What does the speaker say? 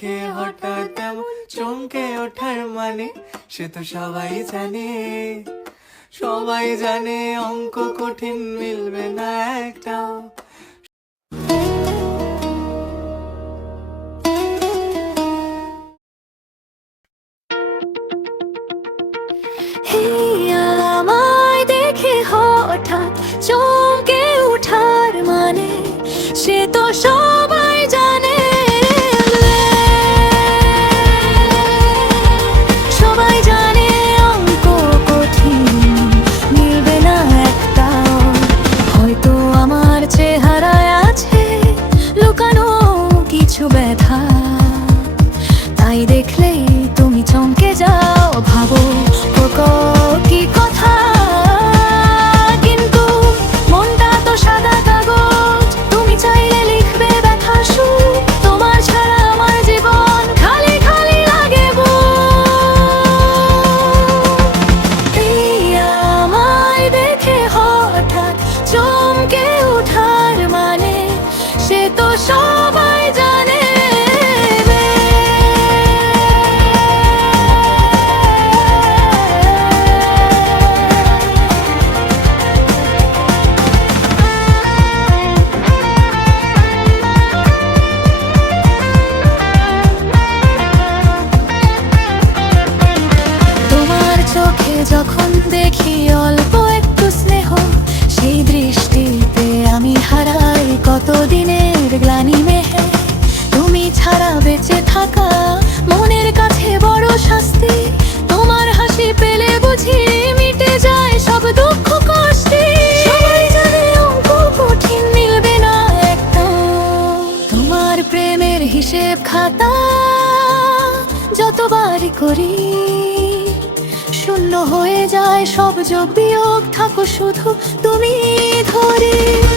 দেখে হঠাৎ এমন চমকে ওঠার মানে সে তো সবাই জানে। সবাই জানে অঙ্ক কঠিন, মিলবে না হঠাৎ চমকে উঠার মানে সে তো সবাই কিছু ব্যথা যখন দেখি অল্প একটু স্নেহ, সেই দৃষ্টিতে আমি হারাই কতদিনের গ্লানি মেহে। তুমি ছাড়া বেঁচে থাকা মনের কাছে বড় শাস্তি। তোমার হাসি পেলে বুঝি মিটে যায় সব দুঃখ কঠিন, মিলবে না একদম তোমার প্রেমের হিসেব খাতা যতবারই করি শূন্য হয়ে যায় সব যোগ বিয়োগ থাকো শুধু তুমি ধরে।